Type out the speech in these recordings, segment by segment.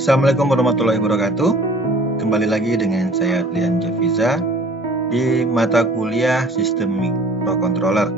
Assalamualaikum warahmatullahi wabarakatuh. Kembali lagi dengan saya Adlian Jafiza di mata kuliah Sistem Microcontroller.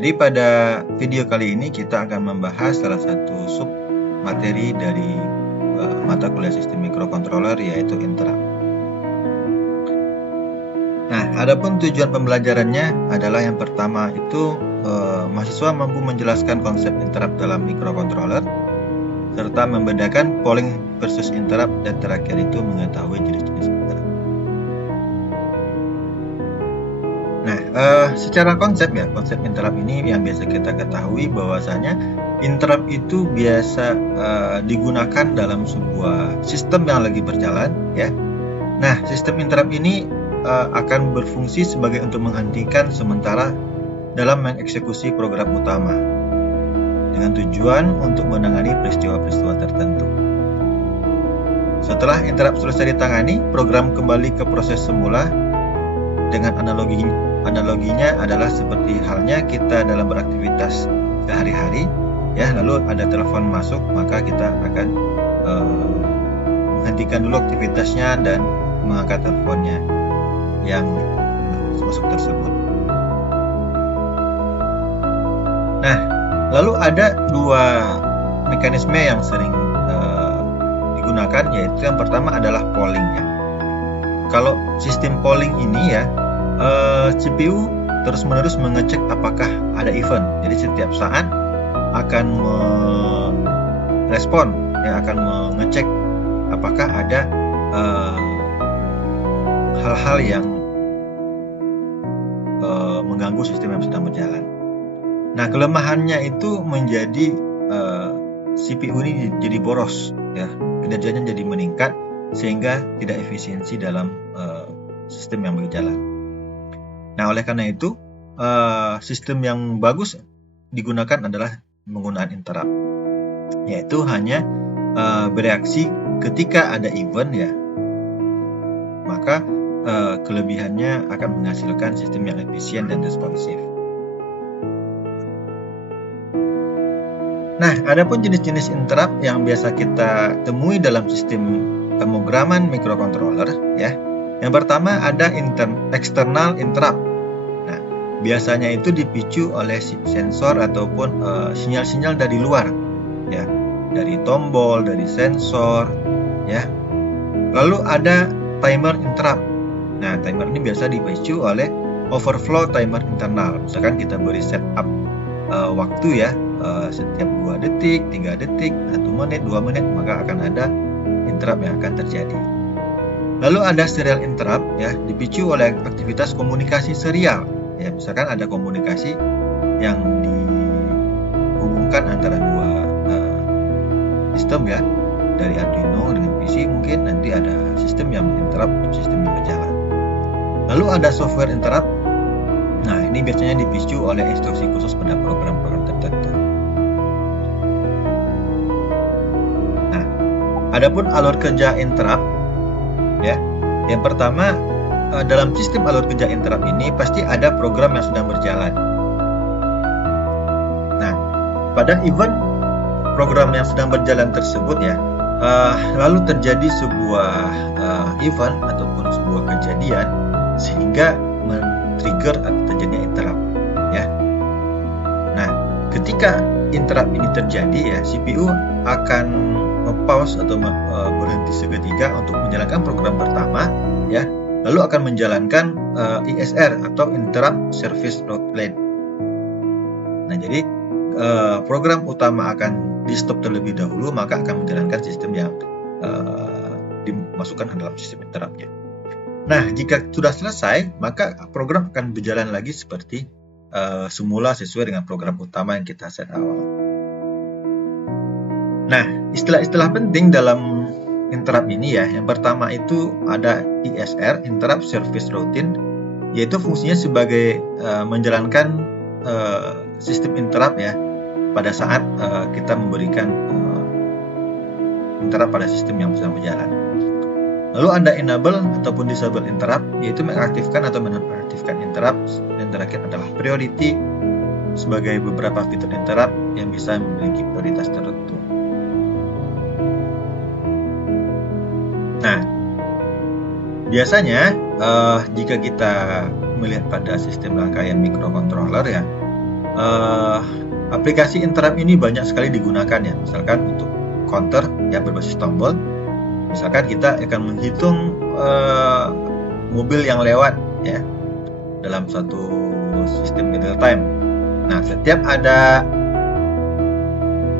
Jadi pada video kali ini kita akan membahas salah satu sub materi dari mata kuliah Sistem Microcontroller, yaitu interrupt. Nah, adapun tujuan pembelajarannya adalah yang pertama itu mahasiswa mampu menjelaskan konsep interrupt dalam microcontroller, serta membedakan polling versus interrupt, dan terakhir itu mengetahui jenis-jenis interrupt. Nah, secara konsep interrupt ini yang biasa kita ketahui bahwasanya interrupt itu biasa digunakan dalam sebuah sistem yang lagi berjalan, ya. Nah, sistem interrupt ini akan berfungsi sebagai untuk menghentikan sementara dalam mengeksekusi program utama, dengan tujuan untuk menangani peristiwa-peristiwa tertentu. Setelah interrupt selesai ditangani, program kembali ke proses semula. Dengan analoginya adalah seperti halnya kita dalam beraktivitas sehari-hari, ya, lalu ada telepon masuk, maka kita akan menghentikan dulu aktivitasnya dan mengangkat teleponnya yang masuk tersebut. Nah, lalu ada dua mekanisme yang sering digunakan, yaitu yang pertama adalah polling, ya. Kalau sistem polling ini, ya, CPU terus-menerus mengecek apakah ada event. Jadi setiap saat akan merespon, ya, akan mengecek apakah ada hal-hal yang mengganggu sistem yang sedang berjalan. Nah, kelemahannya itu menjadi CPU ini jadi boros, ya, kinerjanya jadi meningkat sehingga tidak efisiensi dalam sistem yang berjalan. Nah, oleh karena itu sistem yang bagus digunakan adalah penggunaan interrupt, yaitu hanya bereaksi ketika ada event, ya, maka kelebihannya akan menghasilkan sistem yang efisien dan responsif. Nah, adapun jenis-jenis interrupt yang biasa kita temui dalam sistem pemrograman microcontroller, ya. Yang pertama ada external interrupt. Nah, biasanya itu dipicu oleh sensor ataupun sinyal-sinyal dari luar, ya, dari tombol, dari sensor, ya. Lalu ada timer interrupt. Nah, timer ini biasa dipicu oleh overflow timer internal. Misalkan kita beri setup waktu, ya, setiap 2 detik, 3 detik, 1 menit, 2 menit, maka akan ada interrupt yang akan terjadi. Lalu ada serial interrupt, ya, dipicu oleh aktivitas komunikasi serial, ya, misalkan ada komunikasi yang dihubungkan antara dua sistem, ya, dari Arduino dengan PC, mungkin nanti ada sistem yang interrupt sistem yang berjalan. Lalu ada software interrupt. Nah, ini biasanya dipicu oleh instruksi khusus pada program-program tertentu. Nah, adapun alur kerja interrupt, ya, yang pertama dalam sistem alur kerja interrupt ini pasti ada program yang sedang berjalan. Nah, pada event program yang sedang berjalan tersebut, ya, lalu terjadi sebuah event ataupun sebuah kejadian sehingga trigger atau terjadinya interrupt, ya. Nah, ketika interrupt ini terjadi, ya, CPU akan pause atau berhenti seketika untuk menjalankan program pertama, ya, lalu akan menjalankan ISR atau Interrupt Service Routine. Nah, jadi program utama akan di stop terlebih dahulu, maka akan menjalankan sistem yang dimasukkan dalam sistem interruptnya. Nah, jika sudah selesai, maka program akan berjalan lagi seperti semula sesuai dengan program utama yang kita set awal. Nah, istilah-istilah penting dalam interrupt ini, ya, yang pertama itu ada ISR, Interrupt Service Routine, yaitu fungsinya sebagai menjalankan sistem interrupt, ya, pada saat kita memberikan interrupt pada sistem yang sedang berjalan. Lalu ada enable ataupun disable interrupt, yaitu mengaktifkan atau menonaktifkan interrupt. Dan terakhir adalah priority, sebagai beberapa fitur interrupt yang bisa memiliki prioritas tertentu. Nah, biasanya jika kita melihat pada sistem rangkaian microcontroller ya, aplikasi interrupt ini banyak sekali digunakan ya. Misalkan untuk counter yang berbasis tombol, misalkan kita akan menghitung mobil yang lewat ya dalam satu sistem real time.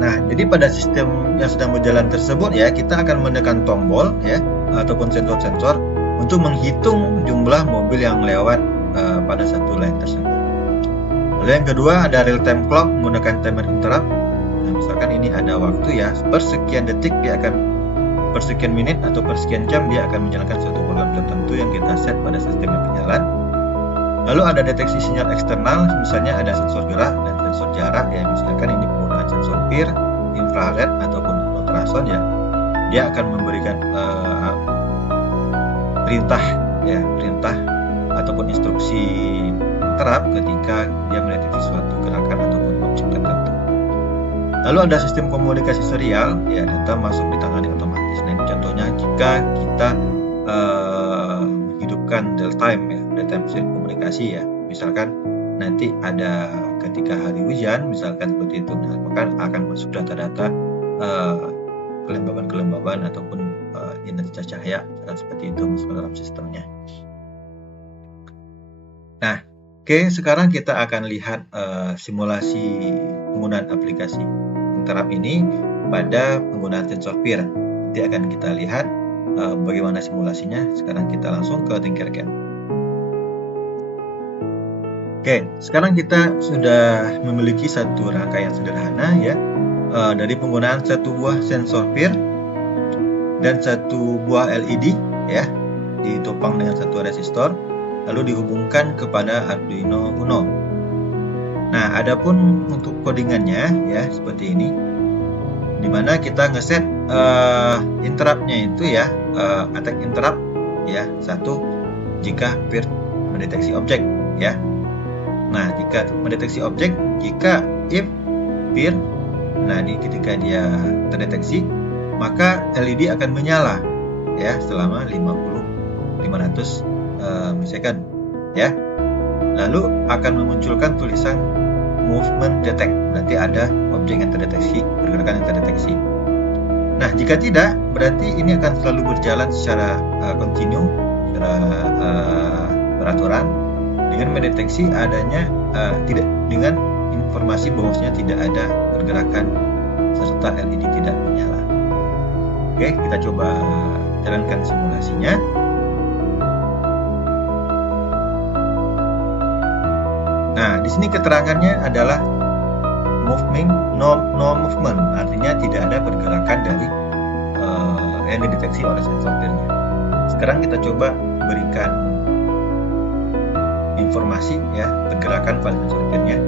Nah, jadi pada sistem yang sedang berjalan tersebut ya, kita akan menekan tombol ya ataupun sensor-sensor untuk menghitung jumlah mobil yang lewat pada satu line tersebut. Lalu yang kedua ada real time clock menggunakan timer interrupt. Nah, misalkan ini ada waktu ya, per sekian detik dia akan, per sekian menit atau per sekian jam dia akan menjalankan suatu program tertentu yang kita set pada sistem yang berjalan. Lalu ada deteksi sinyal eksternal, misalnya ada sensor gerak dan sensor jarak ya, misalkan ini penggunaan sensor peer, infrared ataupun ultrasound ya. Dia akan memberikan perintah ataupun instruksi interrupt ketika dia mendeteksi suatu gerakan ataupun objek tertentu. Lalu ada sistem komunikasi serial ya, data masuk ditangani otomatis. Nah, ini contohnya jika kita menghidupkan real time ya, real time komunikasi ya. Misalkan nanti ada ketika hari hujan misalkan seperti itu, nah, maka akan masuk data-data kelembaban ataupun intensitas cahaya seperti itu masuk dalam sistemnya. Nah, oke, sekarang kita akan lihat simulasi penggunaan aplikasi interrupt ini pada penggunaan sensor peer. Nanti akan kita lihat bagaimana simulasinya. Sekarang kita langsung ke Tinkercad. Oke, sekarang kita sudah memiliki satu rangkaian sederhana ya, dari penggunaan satu buah sensor peer dan satu buah LED ya, ditopang dengan satu resistor lalu dihubungkan kepada Arduino Uno. Nah, adapun untuk codingannya ya seperti ini, dimana kita ngeset interruptnya itu ya, attack interrupt ya, satu jika peer mendeteksi objek ya. Nah, jika mendeteksi objek, jika if peer, nah ini ketika dia terdeteksi, maka LED akan menyala ya selama 500 milisecond ya. Lalu akan memunculkan tulisan movement detect, berarti ada objek yang terdeteksi, pergerakan yang terdeteksi. Nah, jika tidak, berarti ini akan selalu berjalan secara kontinu, secara beraturan dengan mendeteksi adanya tidak, dengan informasi bahwasanya tidak ada pergerakan serta LED tidak menyala. Oke, kita coba jalankan simulasinya. Nah, di sini keterangannya adalah no movement, artinya tidak ada pergerakan dari yang dideteksi oleh sensor peer-nya. Sekarang kita coba berikan informasi ya, pergerakan pada sensor peer-nya.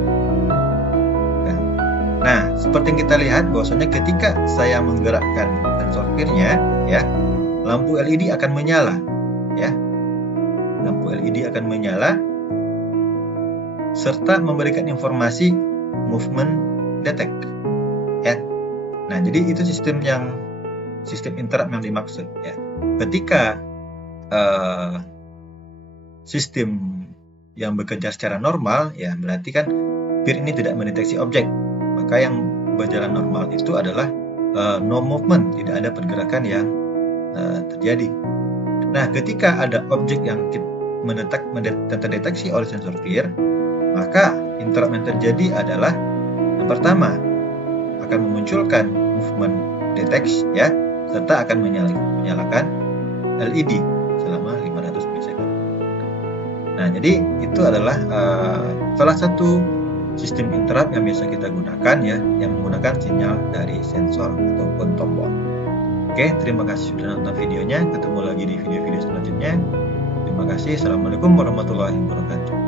Nah, seperti yang kita lihat bahwasanya ketika saya menggerakkan sensor peer-nya ya, lampu LED akan menyala ya. Lampu LED akan menyala serta memberikan informasi movement detect ya. Nah, jadi itu sistem interrupt yang dimaksud ya. Ketika sistem yang bekerja secara normal ya, berarti kan peer ini tidak mendeteksi objek. Maka yang berjalan normal itu adalah no movement, tidak ada pergerakan yang terjadi. Nah, ketika ada objek yang terdeteksi oleh sensor peer, maka interrupt yang terjadi adalah yang pertama akan memunculkan movement detect ya, serta akan menyalakan LED selama 500 milisecond. Nah, jadi itu adalah salah satu sistem interrupt yang biasa kita gunakan ya, yang menggunakan sinyal dari sensor ataupun tombol. Oke, terima kasih sudah nonton videonya. Ketemu lagi di video-video selanjutnya. Terima kasih. Assalamualaikum warahmatullahi wabarakatuh.